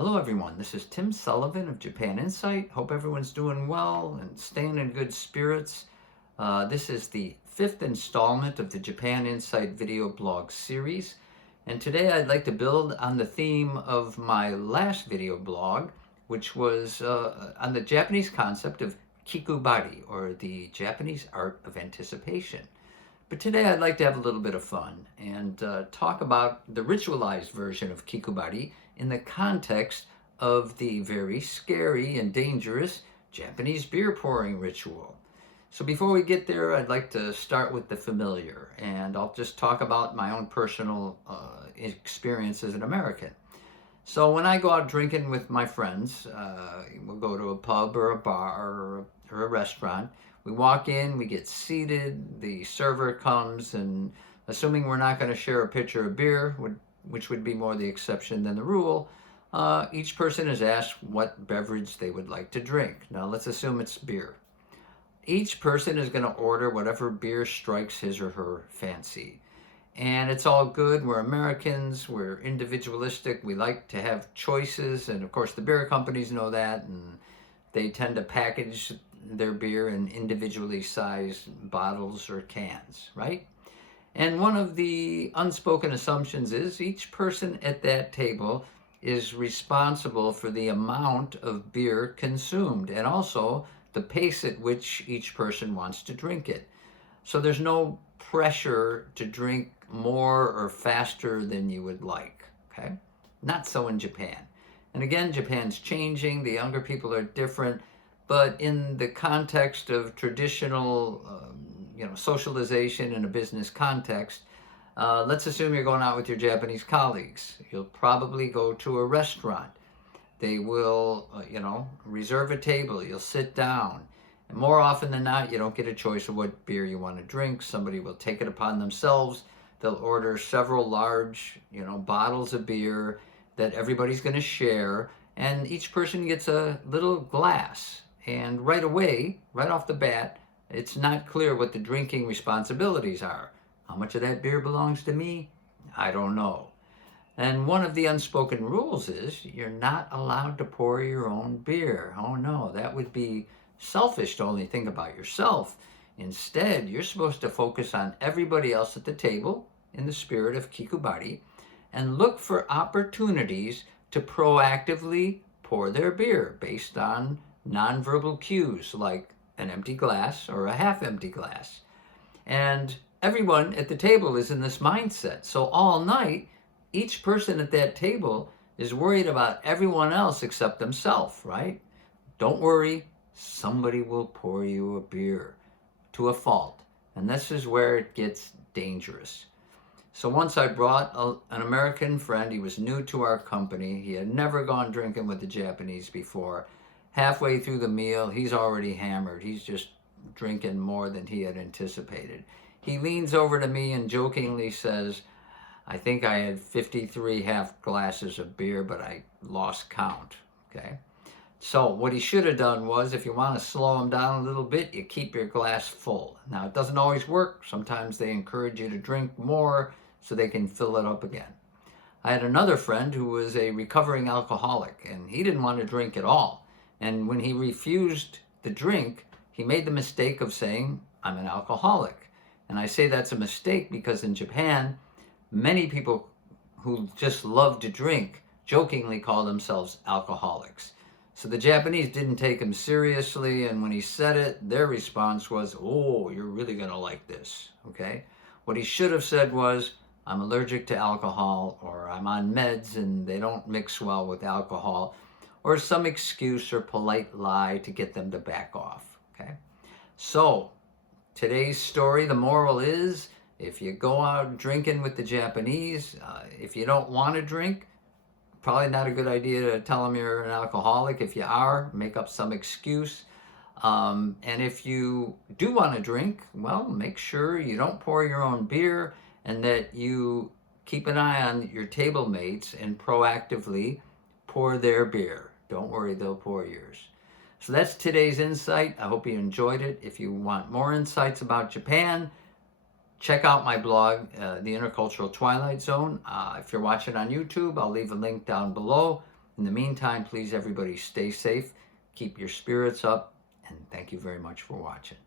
Hello, everyone. This is Tim Sullivan of Japan Insight. Hope everyone's doing well and staying in good spirits. This is the fifth installment of the Japan Insight video blog series. And today I'd like to build on the theme of my last video blog, which was on the Japanese concept of kikubari, or the Japanese art of anticipation. But today I'd like to have a little bit of fun and talk about the ritualized version of kikubari in the context of the very scary and dangerous Japanese beer pouring ritual. So before we get there, I'd like to start with the familiar, and I'll just talk about my own personal experience as an American. So when I go out drinking with my friends, we'll go to a pub or a bar or a restaurant. We walk in, we get seated, the server comes, and assuming we're not going to share a pitcher of beer, which would be more the exception than the rule, each person is asked what beverage they would like to drink. Now let's assume it's beer. Each person is going to order whatever beer strikes his or her fancy. And it's all good. We're Americans, we're individualistic, we like to have choices, and of course the beer companies know that, and they tend to package their beer in individually sized bottles or cans, right? And one of the unspoken assumptions is each person at that table is responsible for the amount of beer consumed and also the pace at which each person wants to drink it. So there's no pressure to drink more or faster than you would like, okay? Not so in Japan. And again, Japan's changing, the younger people are different, but in the context of traditional socialization in a business context, let's assume you're going out with your Japanese colleagues. You'll probably go to a restaurant. They will, reserve a table. You'll sit down. And more often than not, you don't get a choice of what beer you want to drink. Somebody will take it upon themselves. They'll order several large, bottles of beer that everybody's going to share. And each person gets a little glass. And right away, right off the bat, it's not clear what the drinking responsibilities are. How much of that beer belongs to me? I don't know. And one of the unspoken rules is you're not allowed to pour your own beer. Oh no, that would be selfish to only think about yourself. Instead, you're supposed to focus on everybody else at the table in the spirit of kikubari and look for opportunities to proactively pour their beer based on nonverbal cues like an empty glass or a half-empty glass. And everyone at the table is in this mindset. So all night, each person at that table is worried about everyone else except themselves, right? Don't worry, somebody will pour you a beer to a fault. And this is where it gets dangerous. So once I brought an American friend. He was new to our company. He had never gone drinking with the Japanese before. Halfway through the meal, he's already hammered. He's just drinking more than he had anticipated. He leans over to me and jokingly says, I think I had 53 half glasses of beer, but I lost count, okay? So what he should have done was, if you want to slow him down a little bit, you keep your glass full. Now, it doesn't always work. Sometimes they encourage you to drink more so they can fill it up again. I had another friend who was a recovering alcoholic, and he didn't want to drink at all. And when he refused the drink, he made the mistake of saying, I'm an alcoholic. And I say that's a mistake because in Japan, many people who just love to drink jokingly call themselves alcoholics. So the Japanese didn't take him seriously, and when he said it, their response was, oh, you're really going to like this, okay? What he should have said was, I'm allergic to alcohol, or I'm on meds and they don't mix well with alcohol, or some excuse or polite lie to get them to back off, okay? So today's story, the moral is, if you go out drinking with the Japanese, if you don't want to drink, probably not a good idea to tell them you're an alcoholic. If you are, make up some excuse. And if you do want to drink, well, make sure you don't pour your own beer and that you keep an eye on your table mates and proactively pour their beer. Don't worry, they'll pour yours. So that's today's insight. I hope you enjoyed it. If you want more insights about Japan, check out my blog, The Intercultural Twilight Zone. If you're watching on YouTube, I'll leave a link down below. In the meantime, please everybody stay safe, keep your spirits up, and thank you very much for watching.